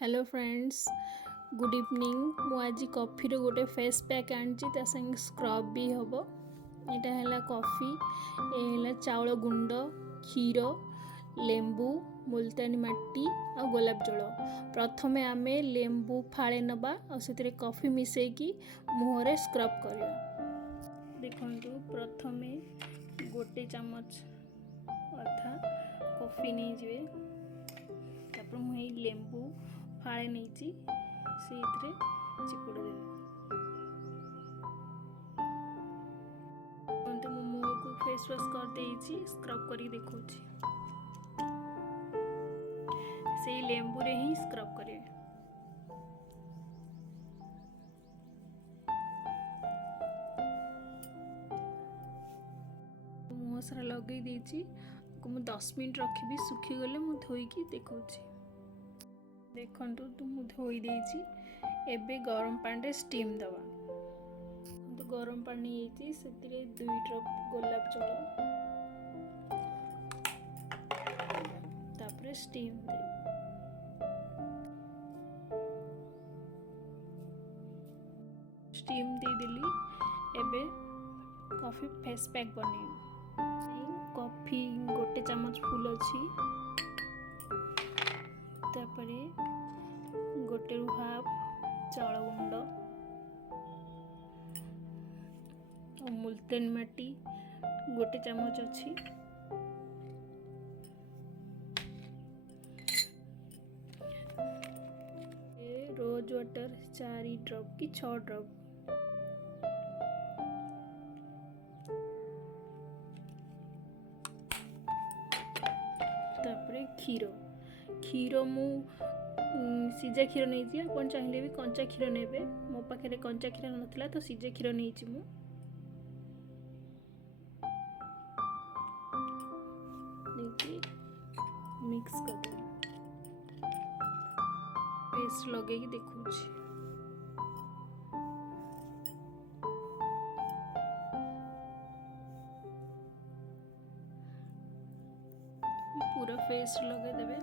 Hello friends, good evening. मुझे coffee रो गोटे face pack आनी संगे स्क्रब भी हम। यहाँ है कॉफी, ये चाउल गुंड, क्षीर, लेंबू, मुल्तानी माटी आ गोलाप जल। प्रथम आम लेंबू फाड़े नवा और कॉफी मिसेकी मुहरे स्क्रब करवा। देखु प्रथम गोटे चमच अधा कॉफी नहीं जाए, तापर मुझे लेंबू फाड़े नहीं से चिपुड़ देवे। मो मुँह को फेस वाश कर देइछि, स्क्रब करी देखो से लेंबू रे ही स्क्रब करे। मुँह सारा लगे देइछि को मु 10 मिनट रखी सुखी गले मु धोईकी देखौछि। देखंतु तु मु धोई देइछि। एबे गरम पानी रे स्टीम दवा। तो गरम पानी येछि सेतिरे 2 ड्रॉप गोलाप जल, तापरे स्टीम दे। स्टीम दे देली। एबे कॉफी फेस पैक बने। कॉफी गोटे चम्मच फुल अच्छी, तापरे गोटे हाफ चाउल गुंड और मुल्तानी माटी गोटे चम्मच अच्छी, रोज वाटर 4 ड्रॉप की 6 ड्रॉप, तापरे क्षीर। क्षीर मु सीजा क्षीर नहीं, अपन चाहिए भी कंचा क्षीर ने। मो पाखे कंचा क्षीर नाला तो सीजा क्षीर नहीं मु मिक्स कर पेस्ट लगे देखु। पूरा फेस लगे देवे।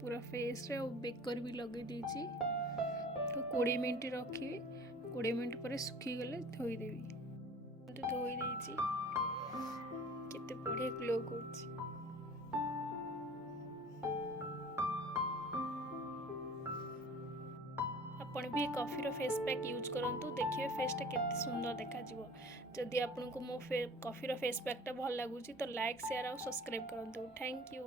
पूरा फेस रे और बेकर भी लगे दीची। तो 20 मिनट रखी, 20 मिनट पर सुखी गले धोई देवी। तो धोई देची, केते बढ़िया ग्लो करछि। आपण भी कॉफी रो फेस पैक यूज करंतु, देखिए फेसटा केते सुंदर देखा जिवो। जदि आपनको मो कॉफी रो फेस पैकटा भल लागुची तो लाइक शेयर और सब्सक्राइब करंतु। Thank you.